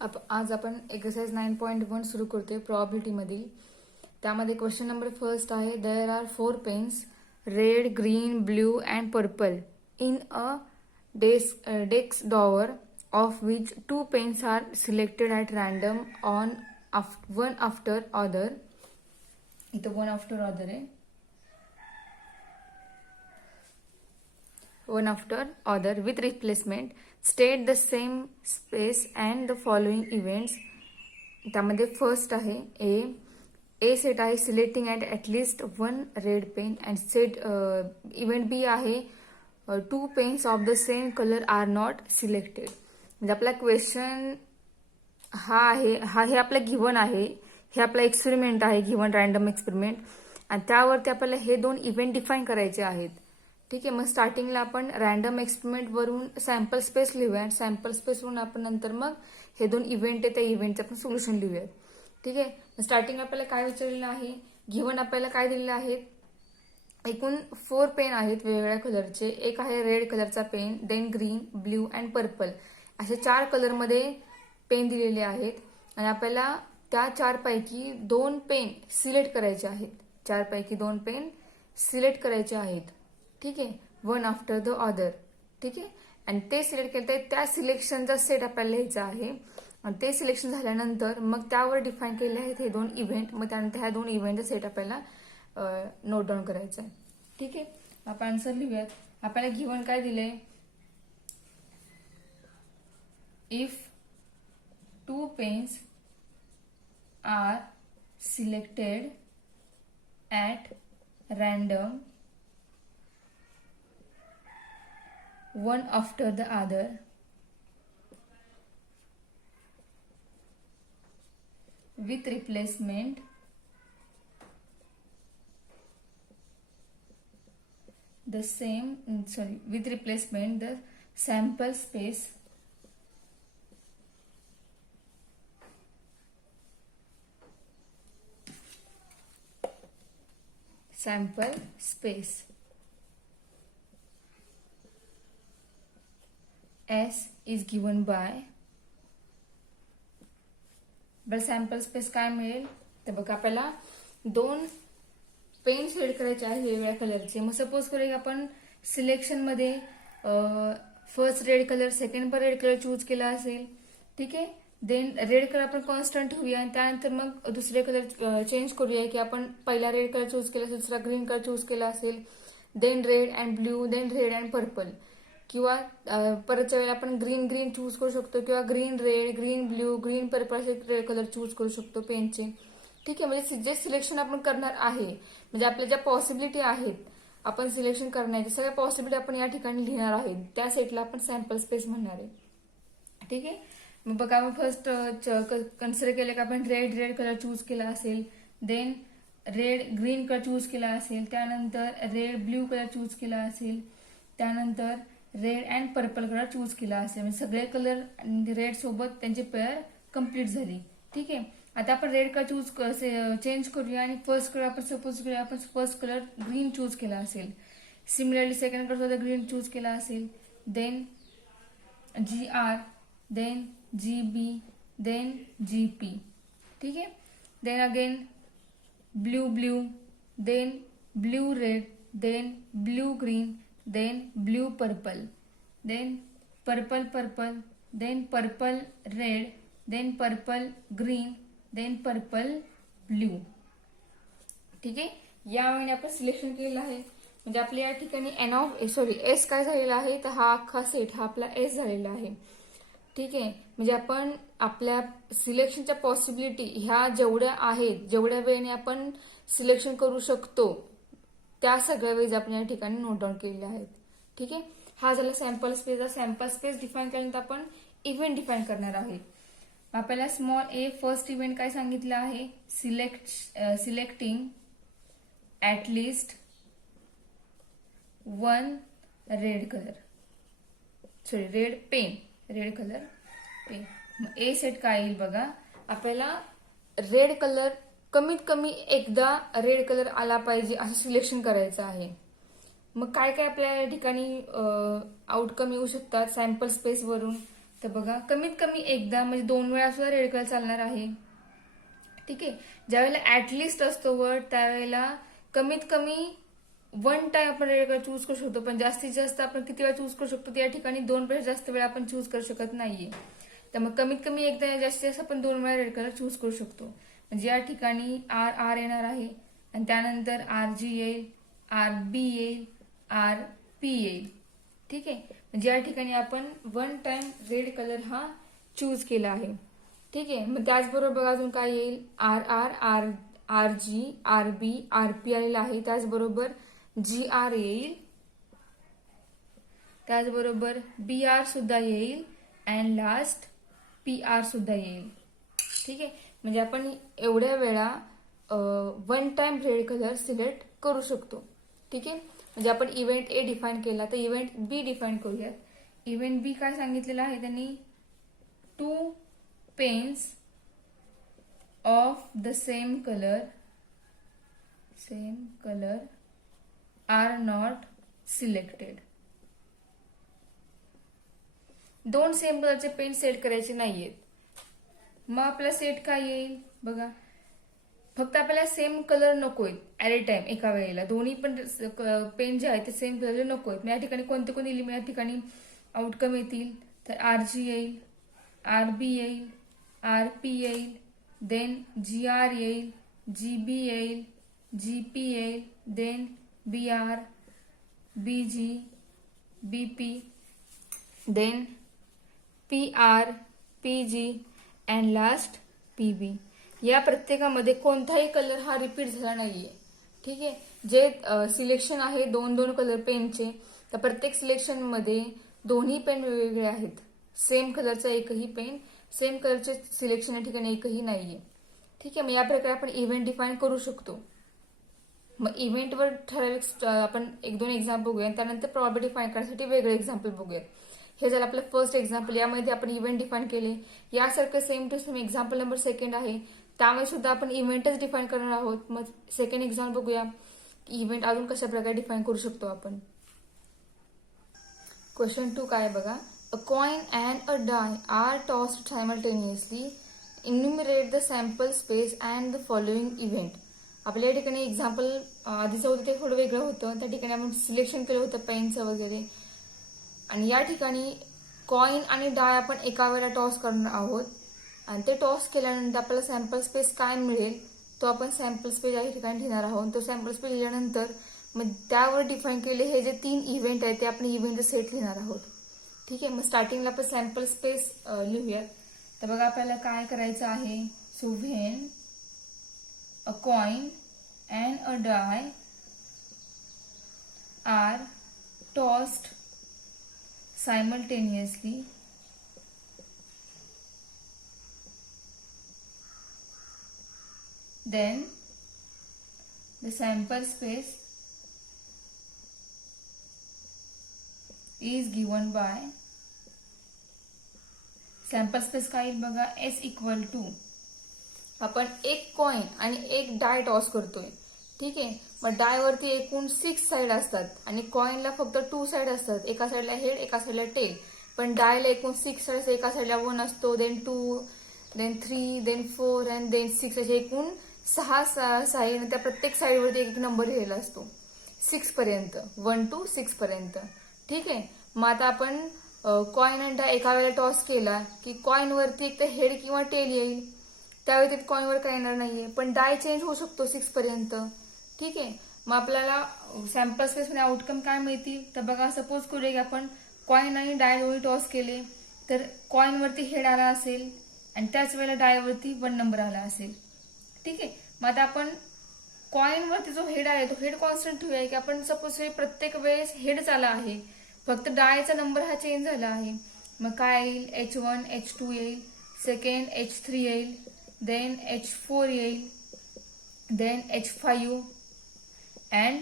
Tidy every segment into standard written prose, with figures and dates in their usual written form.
आज आपण एक्सरसाइज 9.1 सुरू करतोय प्रॉबिलिटी मधील. त्यामध्ये क्वेश्चन नंबर फर्स्ट आहे, there are 4 pens red, green, blue and purple in a desk drawer of which 2 pens are selected at random one वन after अदर. इथं वन आफ्टर अदर आहे, one after other with replacement. State the same space and the following events. त्यामध्ये first आहे a set आहे selecting at least one red pen and set. Event B आहे 2 pens of the same colour are not selected. म्हणजे आपला question हे आपलं given आहे, हे आपला एक्सपेरिमेंट आहे, गिव्हन रँडम एक्सपेरिमेंट, आणि त्यावरती आपल्याला हे 2 इव्हेंट डिफाईन करायचे आहेत. ठीक आहे. मग स्टार्टिंगला आपण रँडम एक्सपेरिमेंट वरून सॅम्पल स्पेस लिहूया. सॅम्पल स्पेस वरून आपण नंतर मग हे 2 इव्हेंट आहे त्या इव्हेंटचं आपण सोल्युशन लिहूया. ठीक आहे. स्टार्टिंग आपल्याला काय विचारलेलं आहे, गिव्हन आपल्याला काय दिलेलं आहे, एकूण 4 पेन आहेत वेगवेगळ्या कलरचे. एक आहे रेड कलरचा pen, then green, blue and purple, असे 4 कलरमध्ये पेन दिलेले आहेत. आणि आपल्याला त्या 4 पैकी 2 पेन सिलेक्ट करायचे आहेत. 4 पैकी 2 पेन सिलेक्ट करायचे आहेत. ठीक आहे, वन आफ्टर द अदर. ठीक आहे. आणि ते सिलेक्ट केलं तर त्या सिलेक्शनचा सेट आपल्याला लिहायचा आहे. आणि ते सिलेक्शन झाल्यानंतर मग त्यावर डिफाईन केले आहेत हे 2 इव्हेंट. मग त्यानंतर ह्या 2 इव्हेंटचा सेट आपल्याला नोट डाऊन करायचा आहे. ठीक आहे. आपण आन्सर लिहूयात. आपल्याला गिव्हन काय दिले, if 2 pens are selected at random one after the other with replacement the sample space S is given by. बरं, सॅम्पल स्पेस काय मिळेल तर बघा, आपल्याला 2 पेन सिलेक्ट करायचे आहे वेगवेगळ्या कलरचे. मग सपोज करूया आपण सिलेक्शन मध्ये फर्स्ट रेड कलर, सेकंड पण रेड कलर चूज केला असेल. ठीक आहे. देन रेड कलर आपण कॉन्स्टंट ठेवूया आणि त्यानंतर मग दुसरे कलर चेंज करूया, की आपण पहिला रेड कलर चूज केला असेल, दुसरा ग्रीन कलर चूज केला असेल, then red and blue, then red and purple. किंवा परतच्या वेळेला आपण ग्रीन चूज करू शकतो, किंवा green red, green blue, green purple असे कलर चूज करू शकतो पेनचे. ठीक आहे. म्हणजे जे सिलेक्शन आपण करणार आहे, म्हणजे आपल्या ज्या पॉसिबिलिटी आहेत आपण सिलेक्शन करण्याच्या, सगळ्या पॉसिबिलिटी आपण या ठिकाणी लिहिणार आहोत. त्या सेटला आपण सॅम्पल स्पेस म्हणणार आहे. ठीक आहे. मग बघा, आपण फर्स्ट कन्सिडर केलं की आपण रेड कलर चूज केला असेल, then red green colour choose केला असेल, त्यानंतर रेड ब्ल्यू कलर चूज केला असेल, त्यानंतर red and purple colour choose केला असेल. म्हणजे सगळे कलर रेड सोबत त्यांची पेअर कम्प्लीट झाली. ठीक आहे. आता आपण रेड कलर चेंज करूया आणि फर्स्ट कलर आपण सपोज करूया आपण फर्स्ट कलर ग्रीन चूज केला असेल. सिमिलरली सेकंड कलर सुद्धा ग्रीन चूज केला असेल, then GR, then GB, then GP. ठीक आहे. Then again blue, then blue red, then blue green, then blue purple, then purple, then purple red, then purple green, then purple blue. ठीक आहे. या वेळी आपण selection केलेलं आहे. म्हणजे आपल्या या ठिकाणी एस काय झालेला आहे तर हा अख्खा सेट हा आपला एस झालेला आहे. ठीक आहे. म्हणजे आपण आपल्या सिलेक्शनच्या पॉसिबिलिटी ह्या जेवढ्या आहेत, जेवढ्या वेळेने आपण सिलेक्शन करू शकतो, त्या सगळ्या वेळेस आपण या ठिकाणी नोट डाऊन केलेले आहेत. ठीक आहे. हा झाला sample space. Sample space define केल्यानंतर आपण इव्हेंट डिफाईन करणार आहे. आपल्याला स्मॉल ए फर्स्ट इव्हेंट काय सांगितलं आहे, selecting at least one red colour pen. A set काय येईल बघा, आपल्याला रेड कलर कमीत कमी एकदा रेड कलर आला पाहिजे असं सिलेक्शन करायचं आहे. मग काय काय आपल्या या ठिकाणी आउटकम येऊ शकतात सॅम्पल स्पेस वरून. तर बघा कमीत कमी एकदा म्हणजे 2 वेळा सुद्धा रेड कलर चालणार आहे. ठीक आहे. ज्यावेळेला ऍटलिस्ट असतो वर्ड त्यावेळेला कमीत कमी 1 टाइम आपण रेड कलर चूज करू शकतो, पण जास्तीत जास्त आपण किती वेळा चूज करू शकतो त्या ठिकाणी 2 पेक्षा जास्त वेळा आपण चूज करू शकत नाहीये. त्यामुळे कमीत कमी एकदा जास्तीत जास्त आपण 2 वेळा रेड कलर चूज करू शकतो. म्हणजे या ठिकाणी आर आर येणार आहे आणि त्यानंतर आर जी येईल, आर बी येईल, आर पी येईल. ठीक आहे. म्हणजे या ठिकाणी आपण 1 टाइम रेड कलर हा चूज केला आहे. ठीक आहे. मग त्याचबरोबर बघा अजून काय येईल, R R R R G R B R P आलेला आहे. त्याचबरोबर जी आर येईल, त्याचबरोबर बी आर सुद्धा येईल अँड लास्ट पी आर सुद्धा येईल. ठीक आहे. म्हणजे आपण एवढ्या वेळा 1 टाइम रेड कलर सिलेक्ट करू शकतो. ठीक आहे. म्हणजे आपण इव्हेंट ए डिफाईन केला तर इव्हेंट बी डिफाईन करूयात. इव्हेंट बी काय सांगितलेलं आहे त्यांनी, 2 pens of the same colour are not selected. 2 same कलरचे पेन सेट करायचे नाहीयेत. मग आपला सेट काय येईल बघा, फक्त आपल्याला सेम कलर नकोय ऍट ए टाइम, एका वेळेला दोन्ही पण पेन जे आहेत ते सेम कलर नकोय. या ठिकाणी कोणते कोण एलिमेंट या ठिकाणी आउटकम येतील, तर आर जी येईल, आर बी येईल, आर पी येईल, देन जी आर येईल, जी बी येईल, जी पी येईल, then B R, B G, B P, then P R, P G and last P B. या प्रत्येकामध्ये कोणताही कलर हा रिपीट झाला नाहीये. ठीक आहे. जे सिलेक्शन आहे 2-2 कलर पेनचे, तर प्रत्येक सिलेक्शन मध्ये दोन्ही पेन वेगवेगळे आहेत. सेम कलरचा एकही पेन, सेम कलरचे सिलेक्शन या ठिकाणी एकही नाहीये. ठीक आहे. मग या प्रकारे आपण इव्हेंट डिफाईन करू शकतो. मग इव्हेंटवर ठराविक आपण 1-2 एक्झाम्पल बघूया, त्यानंतर प्रॉब्लेम डिफाईन करण्यासाठी वेगळे एक्झाम्पल बघूया. हे झालं आपलं फर्स्ट एक्झाम्पल. यामध्ये आपण इव्हेंट डिफाईन केले. यासारखं same to same example number 2 आहे, त्यामध्ये सुद्धा आपण इव्हेंटच डिफाईन करणार आहोत. मग सेकंड एक्झाम्पल बघूया की इव्हेंट अजून कशा प्रकारे डिफाईन करू शकतो आपण. क्वेश्चन 2 काय बघा, a coin and a die are tossed simultaneously, enumerate the sample space and the following event. आपल्या ठिकाणी एक्झाम्पल आधीचं होतं ते थोडं वेगळं होतं. त्या ठिकाणी आपण सिलेक्शन केलं होतं पेनचं वगैरे, आणि या ठिकाणी कॉइन आणि डाय आपण एका वेळेला टॉस करणार आहोत. आणि ते टॉस केल्यानंतर आपल्याला सॅम्पल स्पेस काय मिळेल तो आपण सॅम्पल स्पेस या ठिकाणी घेणार आहोत. तो सॅम्पल स्पेस लिहिल्यानंतर मग त्यावर डिफाईन केले हे जे 3 इव्हेंट आहेत ते आपण इव्हेंटचा सेट लिहिणार आहोत. ठीक आहे. मग स्टार्टिंगला आपण सॅम्पल स्पेस लिहूयात. तर बघा आपल्याला काय करायचं आहे, so when a coin and a die are tossed simultaneously, then the sample space is given by, sample space काय येईल बघा, S इक्वल टू आपण एक कॉइन आणि एक डाय टॉस करतोय. ठीक आहे. मग डाय वरती एकूण 6 साइड असतात आणि कॉइनला फक्त 2 साइड असतात, एका साइडला हेड एका साइडला टेल. पण डायला एकूण 6 साइड असतात, एका साइडला 1 असतो, देन 2, देन 3, देन 4 अँड देन 6 असे एकूण 6 साइड. त्या प्रत्येक साइडवरती एक नंबर लिहिलेला असतो 6 पर्यंत, 1 to 6 पर्यंत. ठीक आहे. मग आता आपण कॉइन आणि डाय एका वेळेला टॉस केला की कॉइन वरती एक तर हेड किंवा टेल येईल, त्यावेळी ते कॉइनवर काय येणार नाहीये, पण डाय चेंज होऊ शकतो 6 पर्यंत. ठीक आहे. मग आपल्याला सॅम्पल स्पेस मध्ये आउटकम काय मिळतील, तर बघा सपोज करूया की आपण कॉइन आणि डाय दोन्ही टॉस केले, तर कॉइन वरती हेड आला असेल आणि त्याच वेळेला डाय वरती 1 नंबर आला असेल. ठीक आहे. मग आता आपण कॉइन वरती जो हेड आहे तो हेड कॉन्स्टंट ठेवूया की आपण सपोज प्रत्येक वेळेस हेडच आला आहे, फक्त डायचा नंबर हा चेंज झाला आहे. मग काय येईल, H1 H2 येईल, सेकंड H3 येईल, देन H4 येईल, देन H5 अँड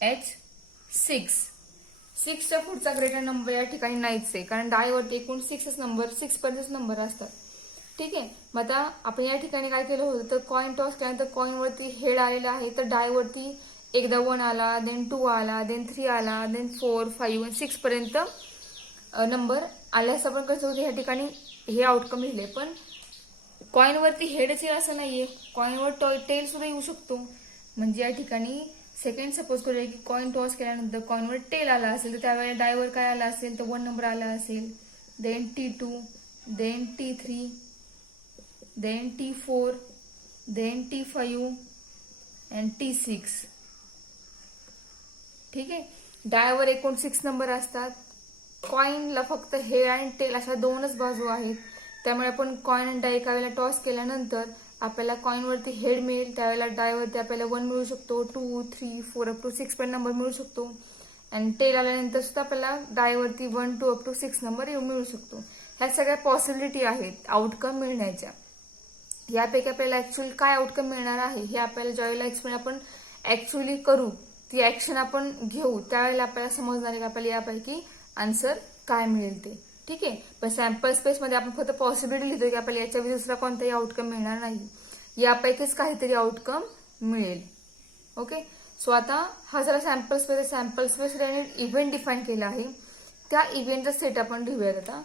H6. 6च्या पुढचा ग्रेटर नंबर या ठिकाणी नाहीच आहे, कारण डायवरती एकूण 6 पर्यंत नंबर असतात. ठीक आहे. मग आता आपण या ठिकाणी काय केलं होतं, तर कॉइन टॉस केल्यानंतर कॉइन वरती हेड आलेला आहे, तर डायवरती एकदा 1 आला, देन 2 आला, देन 3 आला, देन 4, 5 आणि 6 पर्यंत नंबर आल्यास आपण कसं होतं, ह्या ठिकाणी हे आउटकम लिहिले. पण कॉईनवरती हेडच येईल असं नाहीये, कॉईनवर टेल सुद्धा येऊ शकतो. म्हणजे या ठिकाणी सेकंड सपोज करूया की कॉईन टॉस केल्यानंतर कॉईनवर टेल आला असेल, तर त्यावेळेला डायवर काय आला असेल, तर 1 नंबर आला असेल. Then T2, then T3, then T4, then T5 and T6. ठीक आहे. डायवर एकूण 6 नंबर असतात. कॉईनला फक्त हेड आणि टेल अशा 2च बाजू आहेत. त्यामुळे आपण कॉईन आणि डाय एका वेळेला टॉस केल्यानंतर आपल्याला कॉईनवरती हेड मिळेल, त्यावेळेला डायवरती आपल्याला 1 मिळू शकतो, 2, 3, 4 अप टू 6 पण नंबर मिळू शकतो. आणि टेल आल्यानंतर सुद्धा आपल्याला डायवरती 1, 2 अप टू 6 नंबर मिळू शकतो. ह्या सगळ्या पॉसिबिलिटी आहेत आउटकम मिळण्याच्या. यापैकी आपल्याला ऍक्च्युअली काय आउटकम मिळणार आहे हे आपल्याला ज्यावेळेला एक्सप्लेन आपण ऍक्च्युअली करू, ती ऍक्शन आपण घेऊ, त्यावेळेला आपल्याला समजणार आहे की आपल्याला यापैकी आन्सर काय मिळेल ते. ठीक आहे. पण सॅम्पल स्पेसमध्ये आपण फक्त पॉसिबिलिटी लिहितो की आपल्याला याच्या दुसरा कोणताही आउटकम मिळणार नाही, यापैकीच काहीतरी आउटकम मिळेल. ओके. सो आता हा जरा सॅम्पल स्पेस इव्हेंट डिफाईन केला आहे. त्या इव्हेंटचा सेट आपण लिहूयात आता.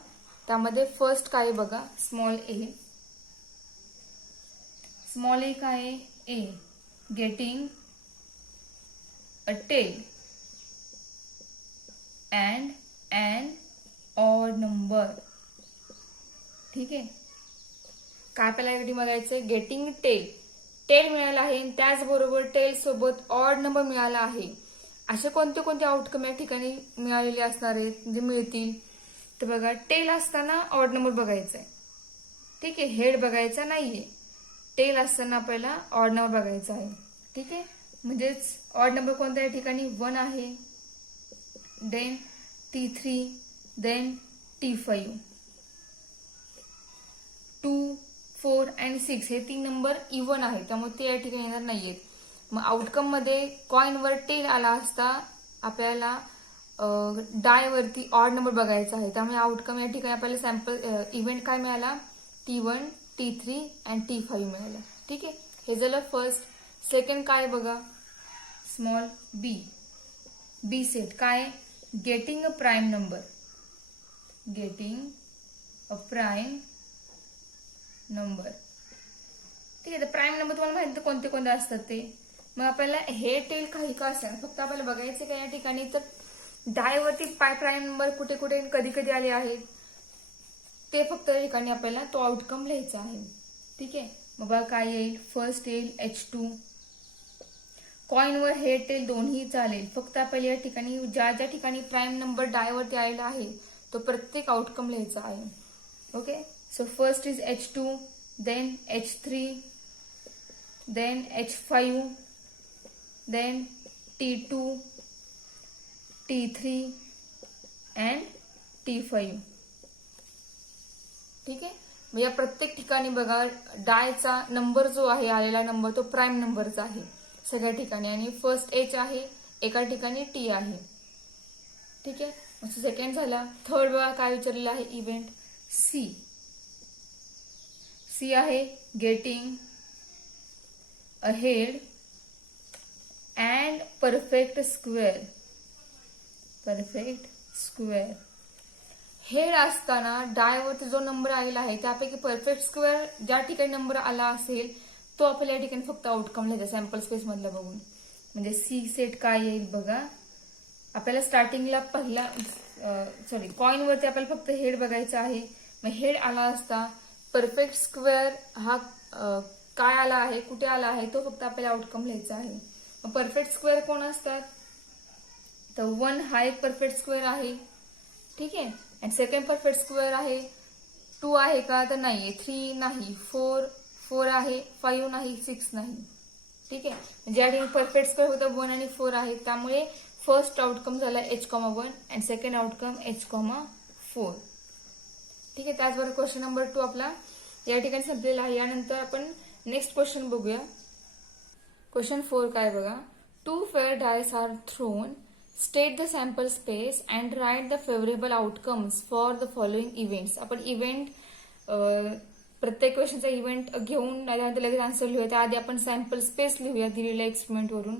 त्यामध्ये फर्स्ट काय बघा, स्मॉल ए. स्मॉल ए काय आहे, A getting a tail and and odd number. ठीक आहे. काय आपल्याला यासाठी बघायचंय, गेटिंग टेल. टेल मिळाला आहे, त्याचबरोबर टेल सोबत ऑड नंबर मिळाला आहे. असे कोणते कोणते आउटकम या ठिकाणी मिळालेले असणार आहेत, म्हणजे मिळतील. तर बघा, टेल असताना ऑड नंबर बघायचा आहे. ठीक आहे. हेड बघायचा नाहीये. टेल असताना आपल्याला ऑड नंबर बघायचा आहे. ठीक आहे. म्हणजेच ऑड नंबर कोणत्या या ठिकाणी 1 आहे, then T3, then T5, 2, 4 and 6 हे 3 नंबर इव्हन आहेत, त्यामुळे ते या ठिकाणी येणार नाहीयेत. मग आउटकम मध्ये कॉईनवर टेल आला असता आपल्याला डाय वरती ऑड नंबर बघायचा आहे. त्यामुळे आउटकम या ठिकाणी आपल्याला सॅम्पल इव्हेंट काय मिळाला, T1, T3 अँड T5 मिळाला. ठीक आहे. हे झालं फर्स्ट. सेकंड काय बघा, स्मॉल बी. बी सेट काय, getting a prime number. Getting a prime number. ठीक आहे. तर प्राईम नंबर तुम्हाला माहिती कोणते कोणते असतात ते. मग आपल्याला हे टेल काही का असेल, फक्त आपल्याला बघायचे का या ठिकाणी, तर डायवरती प्राईम नंबर कुठे कुठे कधी कधी आले आहेत ते फक्त या ठिकाणी आपल्याला तो आउटकम लिहायचा आहे. ठीक आहे. मग बघा काय येईल, फर्स्ट येईल H2. कॉईनवर हेड टेल दोन्ही चालेल, फक्त आपल्याला या ठिकाणी ज्या ज्या ठिकाणी प्राईम नंबर डायवरती आलेला आहे तो प्रत्येक आउटकम लिहायचा आहे. Okay. So first is H2, then H3, then H5, then T2, T3 and T5. ठीक आहे. मग या प्रत्येक ठिकाणी बघा डायचा नंबर जो आहे आलेला नंबर तो प्राईम नंबरचा आहे सगळ्या ठिकाणी, आणि फर्स्ट H आहे, एका ठिकाणी T आहे. ठीक आहे. मग सेकंड झाला. थर्ड बघा काय विचारलेलं आहे, इव्हेंट सी. सी आहे getting a head and perfect square. Perfect square. Head असताना डायवरती जो नंबर आलेला आहे त्यापैकी परफेक्ट स्क्वेअर ज्या ठिकाणी नंबर आला असेल तो आपल्याला या ठिकाणी फक्त आउटकम लिहायचा सॅम्पल स्पेस मधला बघून. म्हणजे सी सेट काय येईल बघा, आपल्याला स्टार्टिंगला पहिला कॉईनवरती आपल्याला फक्त हेड बघायचा आहे. मग हेड आला असता परफेक्ट स्क्वेअर हा काय आला आहे, कुठे आला आहे तो फक्त आपल्याला आउटकम लिहायचा आहे. मग परफेक्ट स्क्वेअर कोण असतात, तर 1 हा एक परफेक्ट स्क्वेअर आहे. ठीक आहे. आणि सेकंड परफेक्ट स्क्वेअर आहे 2 आहे का, तर नाहीये. 3 नाही, 4 आहे, 5 नाही, 6 नाही. ठीक आहे. ज्या ठिकाणी परफेक्ट स्क्वेअर होतं 1 आणि 4 आहे, त्यामुळे फर्स्ट आउटकम झाला H,1 and second outcome H,4. ठीक आहे. त्याचबरोबर क्वेश्चन नंबर 2 आपला या ठिकाणी संपलेला आहे. यानंतर आपण नेक्स्ट क्वेश्चन बघूया. क्वेश्चन 4 काय बघा, 2 fair dice are thrown. State the sample space and write the favorable outcomes for the following events. आपण इव्हेंट प्रत्येक क्वेश्चनचा इव्हेंट घेऊन त्यानंतर लगेच आन्सर लिहूया. त्याआधी आपण सॅम्पल स्पेस लिहूया दिलेल्या एक्सपेरिमेंट वरून.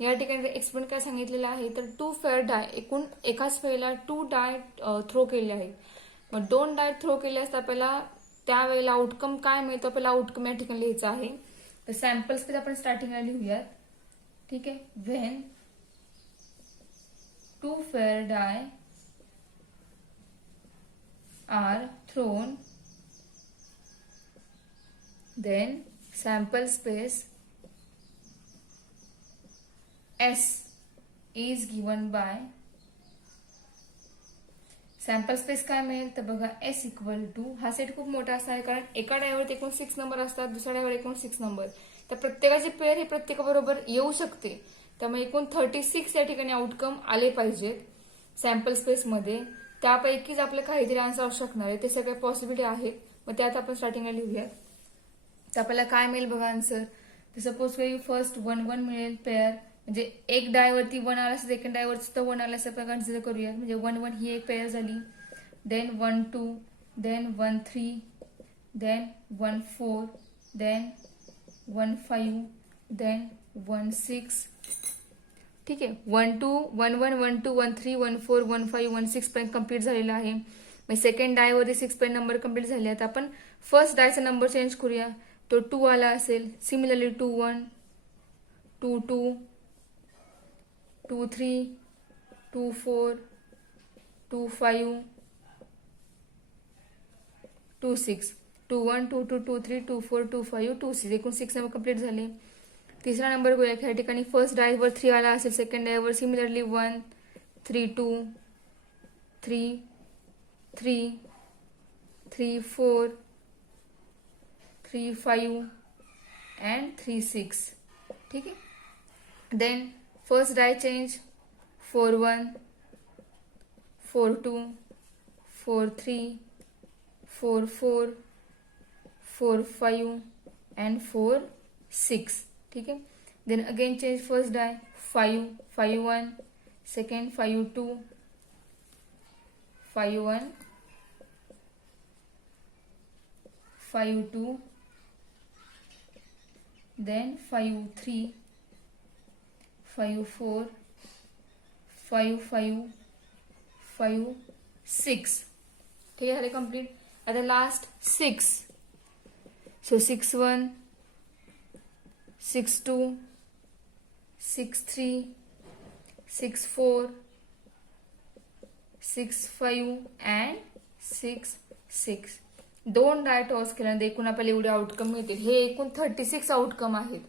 या ठिकाणी एक्सपेरिमेंट काय सांगितलेलं आहे तर 2 फेअर डाय, एकूण एकाच वेळेला 2 डाय थ्रो केले आहेत. मग 2 डाय थ्रो केले असता आपल्याला त्यावेळेला आउटकम काय मिळतो, आपल्याला आउटकम या ठिकाणी लिहायचं आहे. तर सॅम्पल स्पेस आपण स्टार्टिंगला लिहूयात. ठीक आहे. When 2 fair die are thrown, then sample space S is given by, sample space काय मिळेल तर बघा S इक्वल टू, हा सेट खूप मोठा असणार आहे कारण एका डायवर एकूण 6 नंबर असतात, दुसऱ्या डायवर एकूण 6 नंबर, तर प्रत्येकाचे पेअर हे प्रत्येकाबरोबर येऊ शकते. त्यामुळे एकूण 36 या ठिकाणी आउटकम आले पाहिजेत सॅम्पल स्पेस मध्ये. त्यापैकीच आपलं काहीतरी आन्सर असू शकणार आहे. ते सगळे पॉसिबिलिटी आहेत. मग त्यात आपण स्टार्टिंगला लिहूयात. तर आपल्याला काय मिळेल बघा आन्सर. तर सपोज काही फर्स्ट 1 1 मिळेल पेअर, म्हणजे एक डायवरती 1 आला असं, सेकंड डायवरती सुद्धा 1 आला असं आपण कन्सिडर करूया. म्हणजे 1 1 ही एक पेअर झाली. Then 1 2, then 1 3, then 1 4, then 1 5, then 1 6. ठीक आहे. 1 2 1 1 1 2 1 3 1 4 1 5 1 6 पर्यंत कम्प्लीट झालेला आहे. मग सेकंड डायवरती 6 पर्यंत नंबर कम्प्लीट झाले. आता आपण फर्स्ट डायचा नंबर चेंज करूया. तो 2 आला असेल. सिमिलरली 2 1, 2 2, 2 3, 2 4, 2 5, 2 6, 2 1, 2 2, 2 3, 2 4, 2 5, 2 6, एकूण 6 नंबर कम्प्लीट झाले. तिसरा नंबर बघूया. ह्या ठिकाणी फर्स्ट डायवर 3 आला असेल. Second driver similarly 1 3 2, 3 3, 3 4, 3 5 and 3 6. ठीक आहे. Then first dye change 4 1, 4 2, 4 3, 4 4, 4 5 and 4 6. ठीक आहे. देन अगेन चेंज फर्स्ट डाय 5 5 1, सेकंड 5 2, 5 1, 5 2, then 5 3, 5 4, 5 5, 5 6. ठीक आहे. झाले कम्प्लीट. आता last 6. So 6 1, 6 2, 6 3, 6 4, 6 5 and 6 6. 2 dye toss केल्यानंतर एकूण आपल्याला एवढे आउटकम मिळतील. हे एकूण 36 आउटकम आहेत.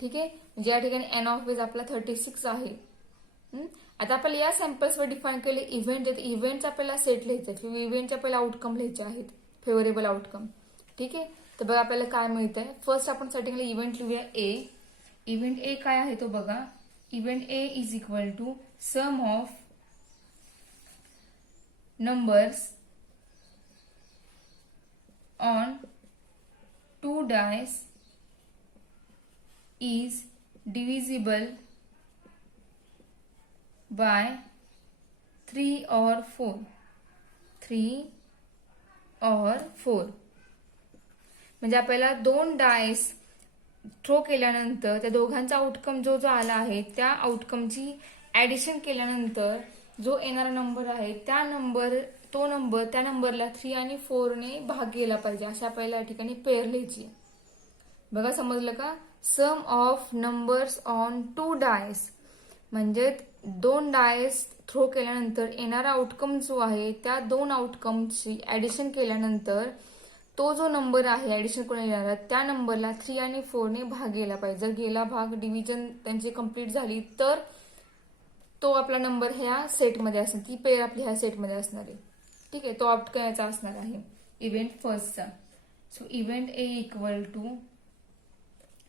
ठीक आहे. म्हणजे या ठिकाणी एन ऑफ वेज आपला 36 आहे. आता आपल्याला या सॅम्पल्सवर डिफाईन केले इव्हेंट. इव्हेंटचा आपल्याला सेट लिहायचा आहे. इव्हेंटच्या पहिला आउटकम लिहायचे आहेत, फेवरेबल आउटकम. ठीक आहे. तर बघा आपल्याला काय मिळतंय. फर्स्ट आपण स्टार्टिंगला इव्हेंट लिहूया ए. इव्हेंट ए काय आहे तो बघा. Event A is equal to sum of numbers on 2 dice is divisible by 3 or 4. 3 or 4. म्हणजे आपल्याला 2 डायस थ्रो केल्यानंतर त्या दोघांचा आउटकम जो जो आला आहे त्या आउटकमची ऍडिशन केल्यानंतर जो येणारा नंबर आहे त्या नंबरला 3 आणि 4 ने भाग गेला पाहिजे. अशा आपल्याला या ठिकाणी पेअर लिहायची. बघा समजलं का. सम ऑफ नंबर्स ऑन 2 डायस म्हणजे 2 डायस थ्रो केल्यानंतर येणारा आउटकम जो आहे त्या 2 आउटकमची ऍडिशन केल्यानंतर तो जो नंबर आहे ऍडिशन करून येणारा त्या नंबरला 3 आणि 4 ने भाग गेला पाहिजे. जर गेला भाग डिव्हिजन त्यांची कंप्लीट झाली तर तो आपला नंबर ह्या सेटमध्ये असणार. ती पेअर आपली ह्या सेटमध्ये असणार आहे. ठीक आहे. तो आउटकम याचा असणार आहे इव्हेंट फर्स्टचा. So event A equal to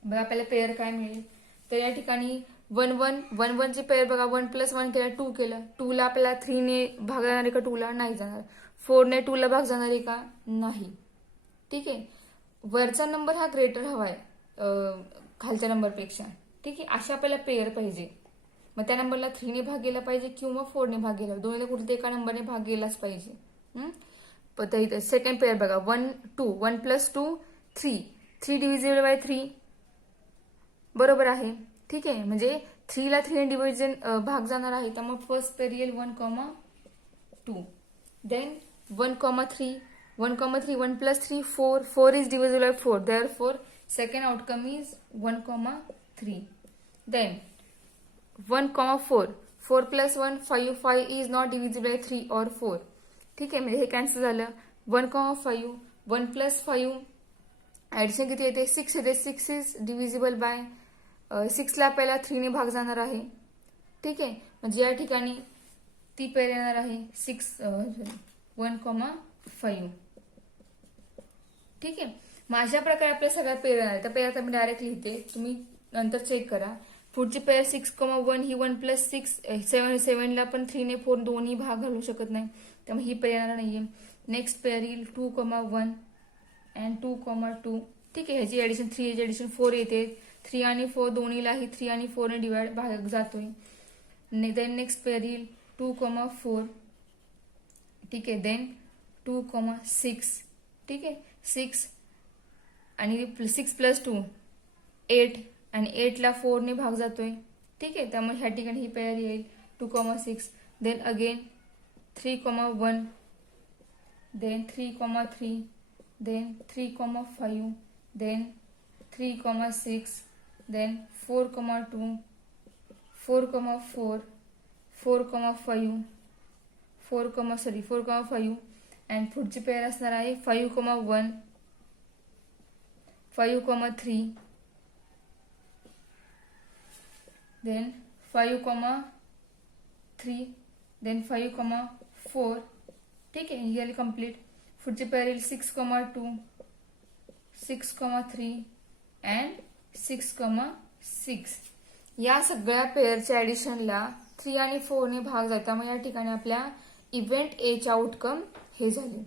बघा आपल्याला पेअर काय मिळेल. तर या ठिकाणी 1 1 1 1 ची पेअर बघा. 1 + 1 केला 2 केलं. 2 ला आपल्याला 3 ने भाग जाणार आहे का 2 ला नाही जाणार. 4 ने 2 ला भाग जाणार आहे का नाही. ठीक आहे. वरचा नंबर हा ग्रेटर हवाय खालच्या नंबरपेक्षा. ठीक आहे. अशा आपल्याला पेअर पाहिजे. मग त्या नंबरला 3 ने भाग गेला पाहिजे किंवा 4 ने भाग गेला. दोन्हीला कुठे एका नंबरने भाग गेलाच पाहिजे. सेकंड पेअर बघा. 1 2 1 + 2 3 3 डिव्हिजिबल बाय 3 बरोबर आहे. ठीक आहे. म्हणजे 3ला 3 डिव्हिजन भाग जाणार आहे, त्यामुळे फर्स्ट पेअर येईल 1,2. Then 1,3, 1,3, 1 plus 3, 4. 4 is divisible by 4. Therefore, second outcome is 1,3. Then 1,4. 4 plus 1, 5. 5 is not divisible by 3 or 4. ठीक आहे, म्हणजे हे कॅन्सल झालं. 1,5. 1 plus 5. ऍडिशन किती येते? 6 येते. 6 इज डिव्हिजिबल बाय 6ला पहिला 3 ने भाग जाणार आहे. ठीक आहे, म्हणजे या ठिकाणी ती पेअर येणार आहे 1,5. ठीक आहे, मग अशा प्रकारे आपल्या सगळ्या पेअर येणार आहे. त्या पेअर आता मी डायरेक्ट लिहिते, तुम्ही नंतर चेक करा. पुढची पेअर 6,1 ही 1 plus 6 7ला पण 3 ने 4 दोन्ही भाग घालू शकत नाही, त्यामुळे ही पेअर येणार नाहीये. नेक्स्ट पेअर येईल 2,1 अँड 2,2. ठीक आहे, ह्याची ऍडिशन 3, ह्याची ऍडिशन 4 येते. 3 आणि 4 दोन्हीलाही 3 आणि 4 ने डिवाइड भाग जातोय. देन नेक्स्ट पेअर येईल 2,4. ठीक आहे, देन 2,6. ठीक आहे, 6 आणि 6 plus 2 8 आणि 8ला 4 ने भाग जातोय. ठीक आहे, त्यामुळे ह्या ठिकाणी ही पेअर येईल 2,6. Then again 3,1, then 3,3, then 3,5, then 3,6, then 4,2, 4,4, 4,5, 4,5 and पुढची पेअर असणार आहे 5,1, 5,3, देन 5,3, देन 5,4. ठीक आहे, ही कम्प्लीट. पुढची पेअर येईल 6,2, 6,3 अँड 6,6. या सगळ्या पेअरच्या ऍडिशनला 3 आणि 4 ने भाग जातो, त्यामुळे या ठिकाणी आपल्या इव्हेंट एचे आउटकम हे झाले.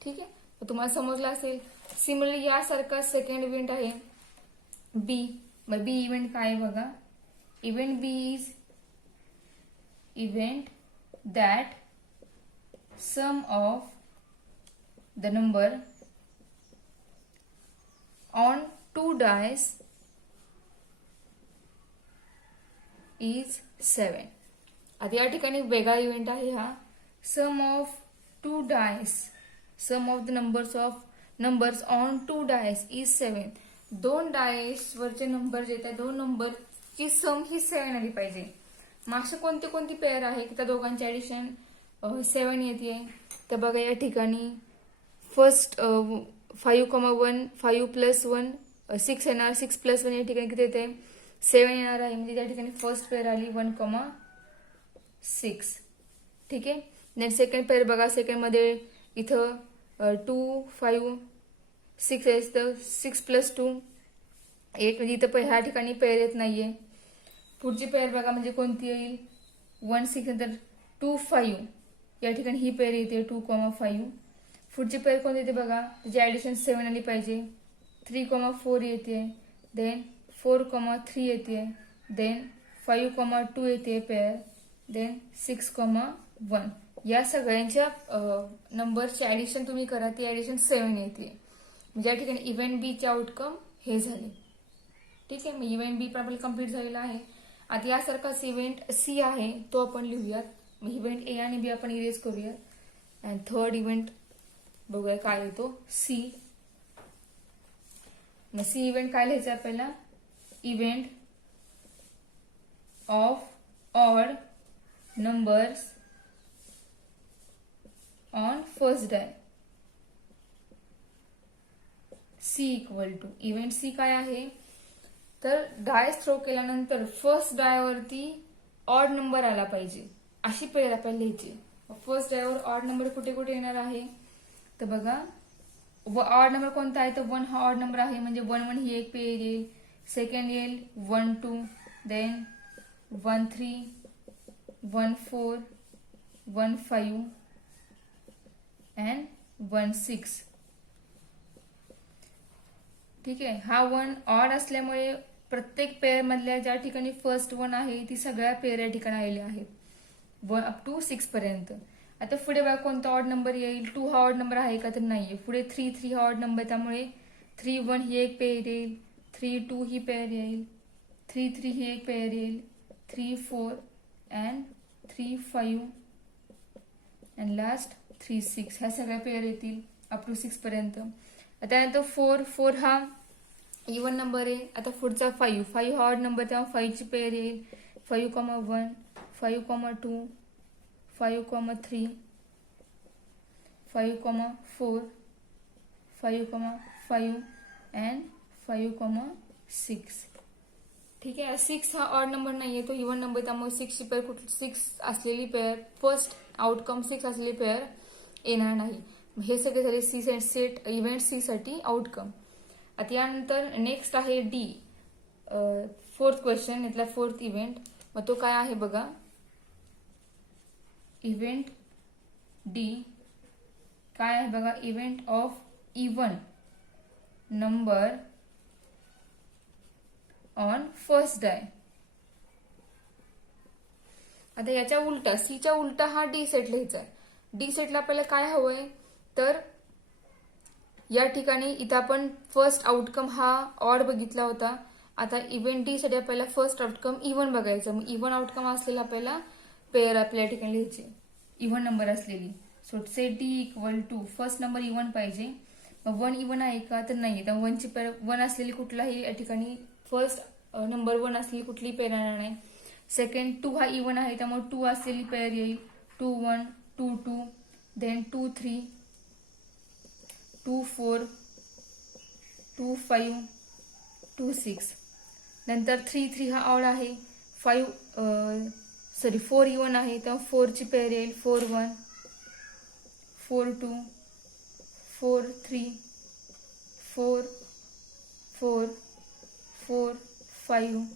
ठीक आहे, तुम्हाला समजलं असेल. सिमिलरली यासारखा सेकंड इव्हेंट आहे बी. मग बी इव्हेंट काय बघा. Event B is event that sum of the number on 2 dice is 7. आता या ठिकाणी वेगळा इव्हेंट आहे हा. Sum of 2 dice, sum of the numbers on 2 dice is 7. 2 dice वरचे नंबर जे त्या 2 नंबरची सम ही 7 आली पाहिजे. मग अशा कोणती पेअर आहे की त्या दोघांची ऍडिशन 7 येते? तर बघा या ठिकाणी फर्स्ट 5,1, 5 plus 1 6 येणार. 6 plus 1 या ठिकाणी किती येते? 7 येणार आहे, म्हणजे त्या ठिकाणी फर्स्ट पेअर आली 1,6. ठीक आहे, नेक्स्ट सेकंड पेअर बघा. सेकंड मध्ये इथं 2, 5, 6 आहे, तर 6 plus 2 8, म्हणजे इथं ह्या ठिकाणी पेअर येत नाहीये. पुढची पेअर बघा म्हणजे कोणती येईल? 1, 6 नंतर 2, 5 या ठिकाणी ही पेअर येते 2,5. पुढची पेअर कोणती येते बघा, त्याची ऍडिशन 7 आली पाहिजे. 3,4 येते, देन 4,3 येते, देन 5,2 येते पेअर, देन 6,1. या सगळ्यांच्या नंबरची ऍडिशन तुम्ही करा, ती ऍडिशन 7 येते. म्हणजे या ठिकाणी इव्हेंट बी चे आउटकम हे झाले. ठीक आहे, मग इव्हेंट बी पण आपल्याला कम्प्लीट झालेला आहे. आता यासारखाच इव्हेंट सी आहे, तो आपण लिहूयात. मग इव्हेंट ए आणि बी आपण इरेज करूयात. अँड थर्ड इव्हेंट बघूया काय येतो, सी. मग सी इव्हेंट काय लिहायचं आपल्याला? Event of odd numbers on first die. C equal to event C काय आहे, तर डाय थ्रो केल्यानंतर फर्स्ट डायवरती ऑड नंबर आला पाहिजे, अशी पेअर आपल्याला लिहायची. फर्स्ट डायवर ऑड नंबर कुठे कुठे येणार आहे तर बघा, ऑड नंबर कोणता आहे तर 1 हा ऑड नंबर आहे, म्हणजे 1, 1 ही एक पेअर येईल. सेकंड येईल 1, 2, देन 1, 3, 1, 4, 1, 5 अँड 1, 6. ठीक आहे, हा 1 ऑड असल्यामुळे प्रत्येक पेअर मधल्या ज्या ठिकाणी फर्स्ट 1 आहे ती सगळ्या पेअर या ठिकाणी आलेल्या आहेत 1 up to 6 पर्यंत. आता पुढे बघा कोणता ऑड नंबर येईल. 2 हा ऑड नंबर आहे का तर नाहीये. पुढे 3, 3 हा ऑड नंबर, त्यामुळे 3, 1 ही एक पेअर येईल, 3, 2 ही पेअर येईल, 3 3 ही एक पेअर येईल, 3 4 अँड 3 5 अँड लास्ट 3 6 ह्या सगळ्या पेअर येतील अप टू 6 पर्यंत. त्यानंतर 4 4 हा इवन नंबर आहे. आता पुढचा 5 5 हा ऑड नंबर, तेव्हा 5 ची पेअर येईल 5, 1 5, 2 5, 3 5, 4 5, 5 अँड 5, 6. ठीक आहे. 6 हा ऑड नंबर नाहीये, तो इवन नंबर, त्यामुळे 6 ची पेअर 6 असलेली पेअर, फर्स्ट आउटकम 6 असलेली पेअर येणार नाही. हे सगळे झाले सी सेट इव्हेंट सी साठी आउटकम. आता यानंतर नेक्स्ट आहे डी, फोर्थ क्वेश्चन, इथला फोर्थ इव्हेंट. मग तो काय आहे बघा. इव्हेंट डी काय आहे बघा. Event of even number on first die. आता याच्या उलटा, सीच्या उलटा हा डी सेट लिहायचा आहे. डी सेटला आपल्याला काय हवंय, तर या ठिकाणी इथं आपण फर्स्ट आउटकम हा ऑड बघितला होता. आता इव्हेंट डी साठी आपल्याला फर्स्ट आउटकम इवन बघायचं. मग इवन आउटकम असलेला आपल्याला पेअर आपल्या ठिकाणी लिहायचे, इवन नंबर असलेली. So set D equal to first number even पाहिजे. मग 1 इवन आहे का, तर नाही. तर 1 ची पेअर 1 असलेली कुठलाही या ठिकाणी फर्स्ट नंबर 1 असलेली कुठलीही पेअर येणार नाही. सेकंड 2 हा इवन आहे, त्यामुळे 2 असलेली पेअर येईल 2 1 2 2, देन 2 3 2 4 2 5 2 6. नंतर 3 3 हा ऑड आहे, 4 इवन आहे, तेव्हा 4 ची पेअर येईल 4 1 4 2 4 3 4 4 4 5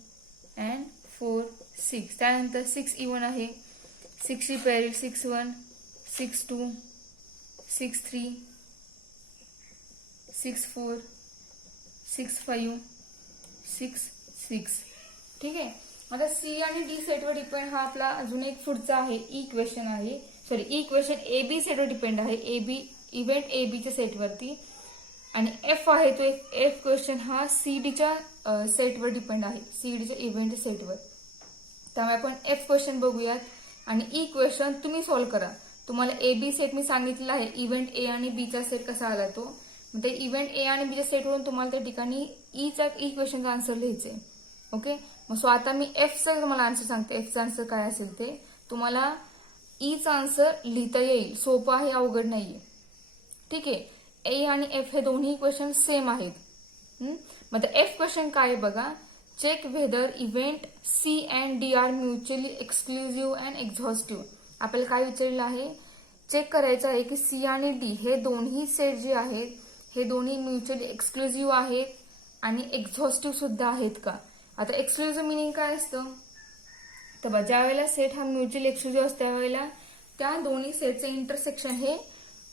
अँड 4 6. त्यानंतर 6 इवन आहे, 6 ची पेअर येईल 6 1 6 2 6 3 6 4 6 5 6 6. ठीक आहे. आता सी आणि डी सेटवर डिपेंड हा आपला अजून एक पुढचा आहे इक्वेशन आहे. सॉरी, इक्वेशन ए बी सेटवर डिपेंड आहे, ए बी इव्हेंट ए बीच्या सेटवरती. आणि एफ आहे तो एफ क्वेश्चन हा सी डीच्या सेटवर डिपेंड आहे, सी डीच्या इव्हेंट सेटवर. त्यामुळे आपण एफ क्वेश्चन बघूयात आणि ई क्वेश्चन तुम्ही सॉल्व्ह करा. तुम्हाला ए बी सेट मी सांगितलं आहे, इव्हेंट ए आणि बीचा सेट कसा आला तो. मग ते इव्हेंट ए आणि बीच्या सेटवरून तुम्हाला त्या ठिकाणी ई क्वेश्चनचा आन्सर लिहायचे. ओके. मग सो आता मी एफचा तुम्हाला आन्सर सांगते. एफचा आन्सर काय असेल ते तुम्हाला ईचा आन्सर लिहिता येईल, सोपं आहे, अवघड नाहीये. ठीक आहे. ए आणि एफ हे दोन्ही क्वेश्चन सेम आहेत. मग एफ क्वेश्चन काय बघा. Check whether event C and D are mutually exclusive and exhaustive. आपल्याला काय विचारलेलं आहे, चेक करायचं आहे की सी आणि डी हे दोन्ही सेट जे आहेत हे दोन्ही म्युच्युअली एक्सक्लुझिव्ह आहेत आणि एक्झॉस्टिव्ह सुद्धा आहेत का. आता एक्सक्लुझिव्ह मिनिंग काय असतं, तर ज्या वेळेला सेट हा म्युच्युअली एक्सक्लुझिव्ह असतो त्यावेळेला त्या दोन्ही सेटचं इंटरसेक्शन हे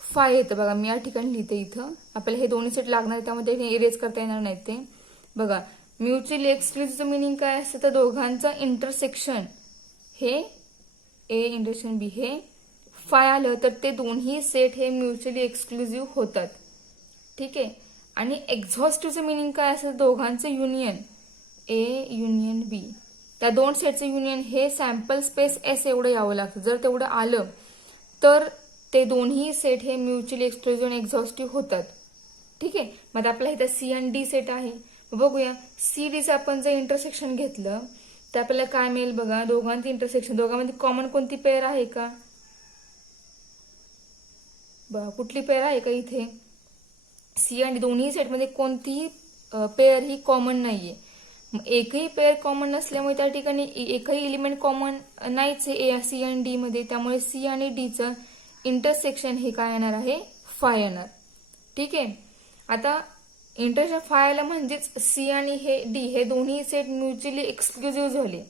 फाय येतं. बघा मी या ठिकाणी लिहिते, इथं आपल्याला हे दोन्ही सेट लागणार आहे, त्यामध्ये इरेज करता येणार नाही ते. बघा म्युच्युअली एक्सक्लुझिव्हचं मिनिंग काय असतं, तर दोघांचं इंटरसेक्शन हे ए इंटरसेक्शन बी हे फाय आलं तर ते दोन्ही सेट हे म्युच्युअली एक्सक्लुझिव्ह होतात. ठीक आहे. आणि एक्झॉस्टिव्हचं मिनिंग काय असतं, दोघांचं युनियन ए युनियन बी, त्या दोन सेटचं युनियन हे सॅम्पल स्पेस एस एवढं यावं लागतं. जर तेवढं आलं तर ते दोन्ही सेट हे म्युच्युअली एक्सक्लुझिव्ह आणि एक्झॉस्टिव्ह होतात. ठीक आहे. मग आपल्या इथं सी आणि डी सेट आहे. बघूया सी डीचं आपण जर इंटरसेक्शन घेतलं तर आपल्याला काय मिळेल बघा. दोघांचं इंटरसेक्शन, दोघांमध्ये कॉमन कोणती पेअर आहे का, बघा कुठली पेअर आहे का इथे. सी आणि दोन्ही सेटमध्ये कोणतीही पेअर ही कॉमन नाहीये. एकही पेअर कॉमन नसल्यामुळे त्या ठिकाणी एकही एलिमेंट कॉमन नाहीच आहे सी आणि डी मध्ये. त्यामुळे सी आणि डीचं इंटरसेक्शन हे काय येणार आहे, फाय येणार. ठीक आहे. आता इंटरसेक्शन फाय आलं म्हणजेच सी आणि हे डी हे दोन्ही सेट म्युच्युअली एक्सक्लुझिव्ह झाले.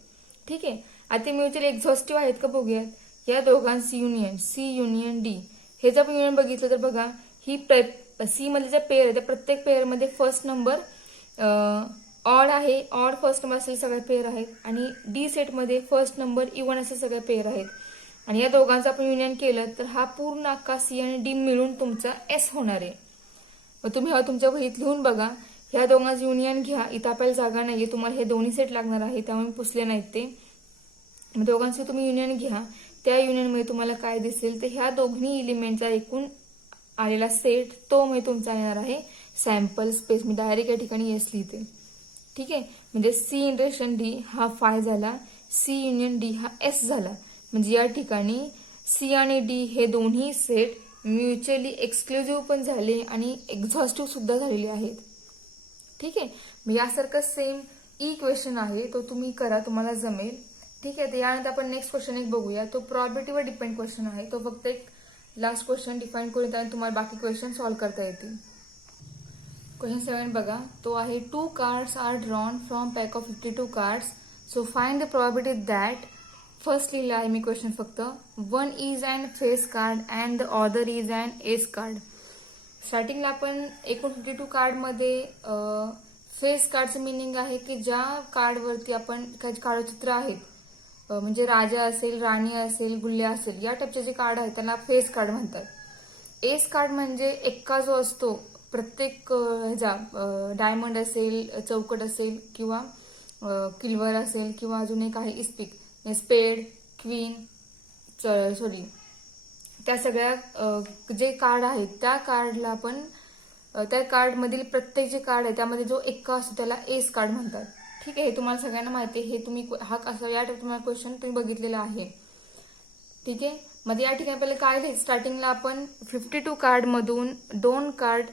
ठीक आहे. आता म्युच्युअली एक्झॉस्टिव्ह आहेत का बघूयात. या दोघांचं युनियन सी युनियन डी हे जर आपण युनियन बघितलं तर बघा ही सी मध्ये ज्या पेअर आहे त्या प्रत्येक पेअरमध्ये फर्स्ट नंबर ऑड आहे, ऑड फर्स्ट नंबर असलेले सगळ्या पेअर आहेत. आणि डी सेटमध्ये फर्स्ट नंबर इवन असे सगळ्या पेअर आहेत. आणि या दोघांचं आपण युनियन केलं तर हा पूर्ण अख्खा सी आणि डी मिळून तुमचा एस होणार आहे. मग तुम्ही हा तुमच्या वहीत लिहून बघा ह्या दोघांचं युनियन घ्या. इथं आपल्याला जागा नाहीये, तुम्हाला हे दोन्ही सेट लागणार आहे, त्यामुळे पुसले नाहीत ते. दोघांचं तुम्ही युनियन घ्या. त्या युनियनमध्ये तुम्हाला काय दिसेल तर ह्या दोन्ही एलिमेंटचा एकूण आलेला सेट तो म्हणजे तुमचा येणार आहे सॅम्पल स्पेस. मी डायरेक्ट या ठिकाणी एस लिहिते. ठीक आहे, म्हणजे सी इंटरसेक्शन डी हा फाय झाला, सी युनियन डी हा एस झाला. म्हणजे या ठिकाणी सी आणि डी हे दोन्ही सेट म्युच्युअली एक्सक्लुझिव्ह पण झाले आणि एक्झॉस्टिव्ह सुद्धा झालेले आहेत. ठीक आहे, मग यासारखं सेम इक्वेशन आहे, तो तुम्ही करा, तुम्हाला जमेल. ठीक आहे, तर यानंतर आपण नेक्स्ट क्वेश्चन एक बघूया. तो प्रॉबिलिटीवर डिपेंड क्वेश्चन आहे. तो फक्त एक लास्ट क्वेश्चन डिफाईन करून त्यानंतर तुम्हाला बाकी क्वेश्चन सॉल्व्ह करता येतील. क्वेश्चन 7 बघा, तो आहे 2 cards are drawn from pack of 52 cards. So find the probability that. First लिहिलं आहे मी क्वेश्चन फक्त. 1 is and face card and the other is and ace card. स्टार्टिंगला आपण एकूण 52 कार्डमध्ये फेस कार्डचं मिनिंग आहे की ज्या कार्डवरती आपण काही काळचित्र आहेत, म्हणजे राजा असेल, राणी असेल, गुल्ल्या असेल, या टाईपचे जे कार्ड आहेत त्याला फेस कार्ड म्हणतात. एस कार्ड म्हणजे एक्का जो असतो प्रत्येक ह्याचा, डायमंड असेल, चौकट असेल किंवा किल्वर असेल किंवा अजून एक आहे इस्पिक, स्पेड, क्वीन, सॉरी, त्या सगळ्या जे कार्ड आहेत त्या कार्डला आपण त्या कार्डमधील प्रत्येक जे कार्ड आहे त्यामध्ये जो एक्का असतो त्याला एस कार्ड म्हणतात. ठीक आहे, हे तुम्हाला सगळ्यांना माहिती आहे. हे तुम्ही हा असं या टाईप तुम्हाला क्वेश्चन तुम्ही बघितलेला आहे. ठीक आहे, मध्ये या ठिकाणी आपल्याला काय लिहिलं, स्टार्टिंगला आपण 52 कार्डमधून 2 कार्ड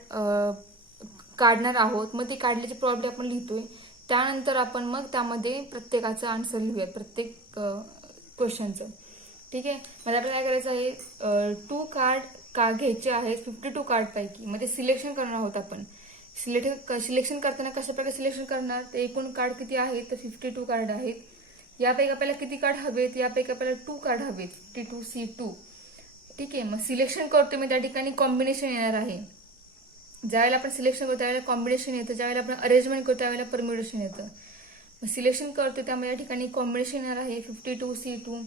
काढणार आहोत. मग ती काढल्याची प्रॉब्लेम आपण लिहितोय. त्यानंतर आपण मग त्यामध्ये प्रत्येकाचं आन्सर लिहूयात, प्रत्येक क्वेश्चनचं. ठीक आहे, मला आपल्याला काय करायचं आहे, 2 कार्ड घ्यायचे आहेत 52 कार्डपैकी. मग ते सिलेक्शन करणार आहोत आपण. सिलेक्शन करताना कशा प्रकारे सिलेक्शन करणार, ते एकूण कार्ड किती आहेत तर 52 कार्ड आहेत. यापैकी आपल्याला किती कार्ड हवेत, यापैकी आपल्याला 2 कार्ड हवेत, T2C2. ठीक आहे, मग सिलेक्शन करतो मी त्या ठिकाणी कॉम्बिनेशन येणार आहे. ज्यावेळेला आपण सिलेक्शन करतो त्यावेळेला कॉम्बिनेशन येतं, ज्यावेळेला आपण अरेंजमेंट करतो त्यावेळेला परम्युटेशन येतं. मग सिलेक्शन करतो त्यामुळे या ठिकाणी कॉम्बिनेशन येणार आहे 52C2.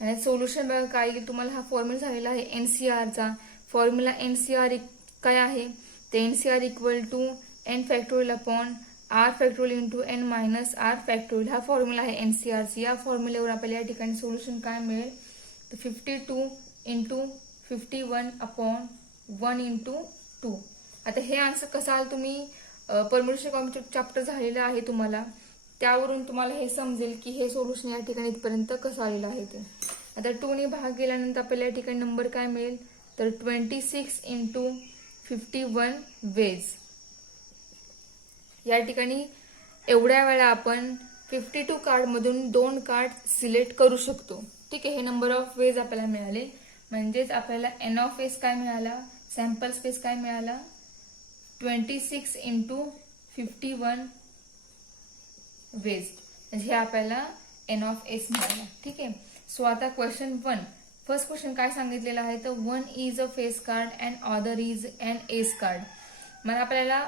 आणि सोल्युशन बघा काय येईल, तुम्हाला हा फॉर्म्युला झालेला आहे एनसीआरचा. फॉर्म्युला एनसीआर काय आहे, ते nCr equal to n factorial upon r factorial into n minus r factorial. हा फॉर्म्युला आहे एनसीआरची. या फॉर्म्युल्यावर आपल्याला या ठिकाणी सोल्युशन काय मिळेल तर 52 इंटू 51 अपॉन 1 इंटू 2. आता हे आन्सर कसं आलं, तुम्ही परम्युटेशन कॉम्प्युटर चॅप्टर झालेलं आहे तुम्हाला, त्यावरून तुम्हाला हे समजेल की हे सोल्युशन या ठिकाणी इथपर्यंत कसं आलेलं आहे ते. आता 2 ने भाग गेल्यानंतर आपल्याला या ठिकाणी नंबर काय मिळेल तर 26 इंटू 51 वेज. या ठिकाणी एवढ्या वेळा आपण 52 कार्डमधून 2 कार्ड सिलेक्ट करू शकतो. ठीक आहे, हे नंबर ऑफ वेज आपल्याला मिळाले. म्हणजेच आपल्याला एन ऑफ एस काय मिळाला, सॅम्पल स्पेस काय मिळाला 26 इंटू 51 वेज. म्हणजे हे आपल्याला एन ऑफ एस मिळाला. ठीक आहे, सो आता क्वेश्चन 1, फर्स्ट क्वेश्चन काय सांगितलेलं आहे तर 1 is a face card and other is an ace card. मग आपल्याला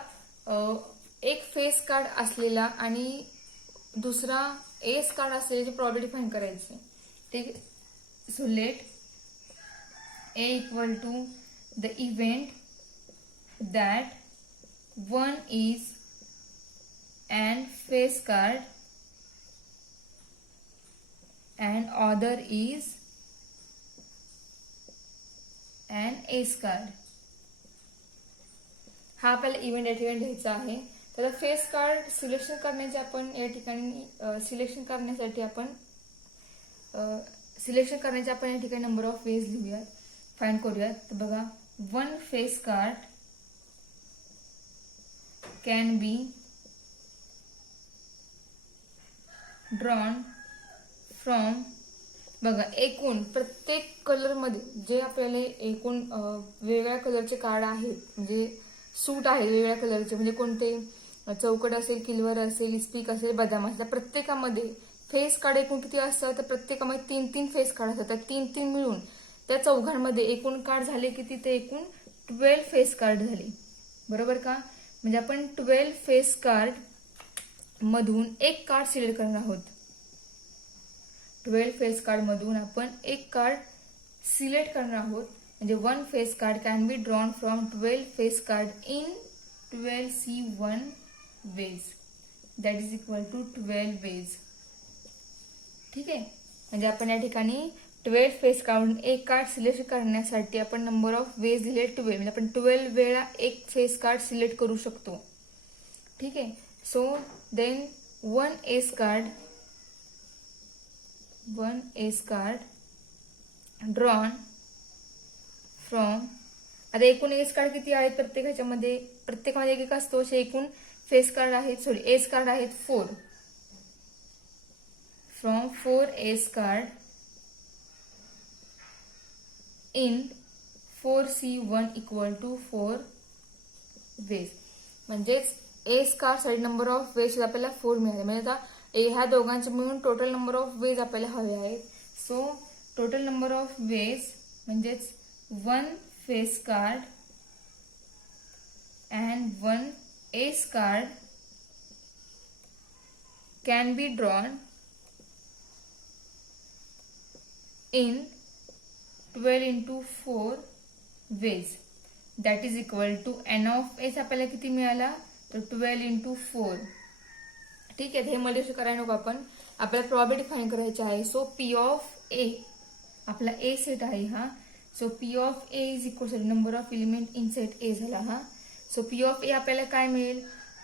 एक फेस कार्ड असलेला आणि दुसरा एस कार्ड असलेल्याची प्रॉबिलिटी फाइंड करायची. ठीक आहे, so let A equal to the event that 1 is an face card and other is an ace card. हा आपल्याला इव्हेंट या ठिकाणी घ्यायचा आहे. तर फेस कार्ड सिलेक्शन करण्याचे आपण या ठिकाणी सिलेक्शन करण्यासाठी आपण या ठिकाणी नंबर ऑफ वेज लिहूयात, फाइंड करूयात. तर बघा, 1 face card can be drawn from, बघा एकूण प्रत्येक कलरमध्ये जे आपल्याला एकूण वेगवेगळ्या कलरचे कार्ड आहेत, म्हणजे सूट आहे वेगवेगळ्या कलरचे, म्हणजे कोणते चौकट असेल, किल्वर असेल, इस्पिक असेल, बदाम असेल, प्रत्येकामध्ये फेस कार्ड एकूण किती असतात तर प्रत्येकामध्ये 3-3 फेस कार्ड असतात. तर 3-3 मिळून त्या चौघांमध्ये एकूण कार्ड झाले किती ते एकूण 12 फेस कार्ड झाले. बरोबर का, म्हणजे आपण 12 फेस कार्ड मधून एक कार्ड सिलेक्ट करणार आहोत. 12 फेस कार्ड मधून आपण एक कार्ड सिलेक्ट करणार आहोत. म्हणजे 1 face card can be drawn from 12 face card in 12C1 ways that is equal to 12 ways. ठीक आहे, म्हणजे आपण या ठिकाणी 12 फेस काढून एक कार्ड सिलेक्ट करण्यासाठी आपण नंबर ऑफ वेज दिले 12, म्हणजे आपण 12 वेळा एक फेस कार्ड सिलेक्ट करू शकतो. ठीक आहे, so then one ace card drawn from, आता एकूण एस कार्ड किती आहेत प्रत्येकामध्ये एक असतो, असे एकूण फेस कार्ड आहेत एस कार्ड आहेत 4. From 4 ace card in 4C1 equal to 4 ways. म्हणजेच एस कार्ड साठी नंबर ऑफ वेज आपल्याला 4 मिळाले. म्हणजे आता ह्या दोघांचे मिळून टोटल नंबर ऑफ वेज आपल्याला हवे आहेत. So total number of ways म्हणजेच 1 face card and 1 ace card can be drawn in 12 into 4 ways that is equal to n of S आपल्याला किती मिळाला तर 12 into 4. ठीक आहे, हे मल्टिप्लिकेशन करायला नको आपण, आपल्याला प्रॉबिलिटी फाइंड करायची आहे. सो पी ऑफ ए आपला ए सेट आहे हा. So P of A is equal number of element in set ए झाला हा. सो पी ऑफ ए आपल्याला काय मिळेल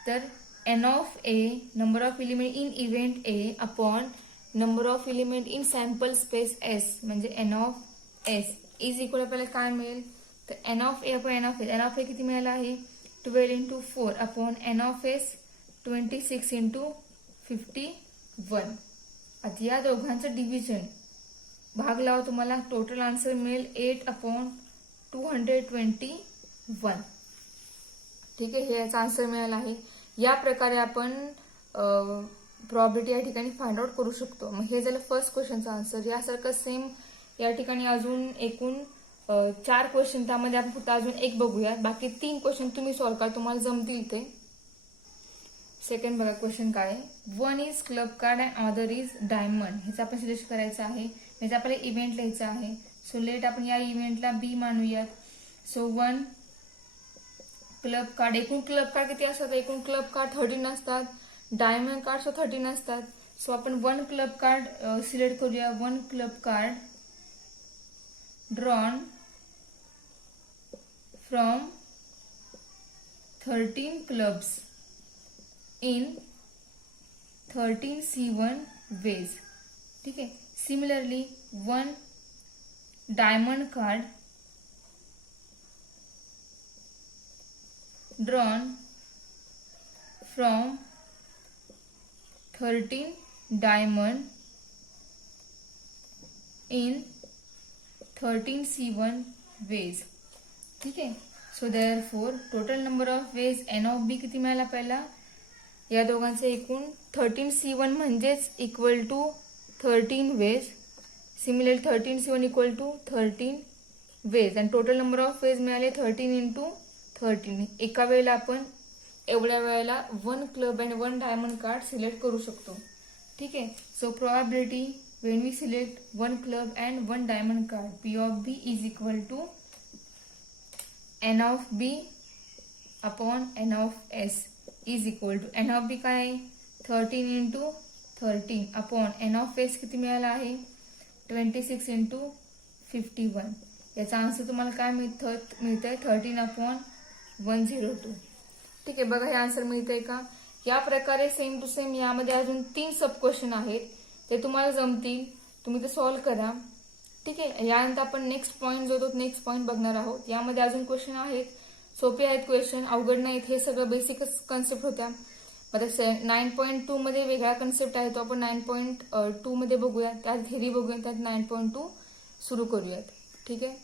तर n of a number of element in event A upon number of element in sample space S म्हणजे n of S is equal आपल्याला काय मिळेल तर n of A upon n of S. N of A किती मिळाला आहे 12 into 4 upon n of S 26 into 51. आता या दोघांचं डिव्हिजन भाग लावा, तुम्हाला टोटल आन्सर मिळेल 8 अपॉन 221. ठीक आहे, हे याचा आन्सर मिळाला आहे. या प्रकारे आपण प्रॉबिलिटी या ठिकाणी फाइंड आउट करू शकतो. मग हे झालं फर्स्ट क्वेश्चनचा आन्सर. यासारखं सेम या ठिकाणी अजून एकूण 4 क्वेश्चन, त्यामध्ये आपण फक्त अजून एक बघूया. बाकी 3 क्वेश्चन तुम्ही सॉल्व्ह करा, तुम्हाला जमतील ते. सेकंड बघा क्वेश्चन काय आहे. 1 is club card and other is diamond. ह्याचं आपण सिलेक्ट करायचं आहे. ह्याचा आपल्याला इव्हेंट लिहायचा आहे. सो लेट आपण या इव्हेंटला बी मानूयात. सो 1 क्लब कार्ड, एकूण क्लब कार्ड किती असतात एकूण क्लब कार्ड 13 असतात. डायमंड कार्ड 13 असतात. सो आपण 1 क्लब कार्ड सिलेक्ट करूया. 1 club card drawn from 13 clubs in 13C1 ways. ठीक आहे, similarly 1 diamond card drawn from 13 diamond in 13C1 ways. ठीक आहे, so therefore total number of ways n of B किती मिळाला आपल्याला या दोघांचे एकूण 13C1 म्हणजेच equal to 13 ways. Similar 13C1 equal to 13 ways आणि टोटल नंबर ऑफ वेज मिळाले 13 into 13. एका वेळेला आपण एवढ्या वेळेला 1 club and 1 diamond card select करू शकतो. ठीक आहे, so probability when we select 1 club and 1 diamond card, P of B is equal to N of B upon N of S is equal to N of B काय आहे 13 into 13 upon N of S किती मिळाला आहे 26 into 51. याचा answer तुम्हाला काय मिळतंय 13 upon 102. ठीक आहे, बघा हे आन्सर मिळतंय का. या प्रकारे सेम टू सेम यामध्ये अजून 3 सब क्वेश्चन आहेत, ते तुम्हाला जमतील, तुम्ही ते सॉल्व्ह करा. ठीक आहे, यानंतर आपण नेक्स्ट पॉईंट जो तो नेक्स्ट पॉईंट बघणार आहोत. यामध्ये अजून क्वेश्चन आहेत, सोपे आहेत क्वेश्चन, अवघड नाहीत. हे सगळं बेसिकच कन्सेप्ट होत्या. आता 9.2 मध्ये वेगळा कन्सेप्ट आहे, तो आपण 9.2 मध्ये बघूया. त्यात थेरी बघूया, त्यात 9.2 सुरू करूयात. ठीक आहे.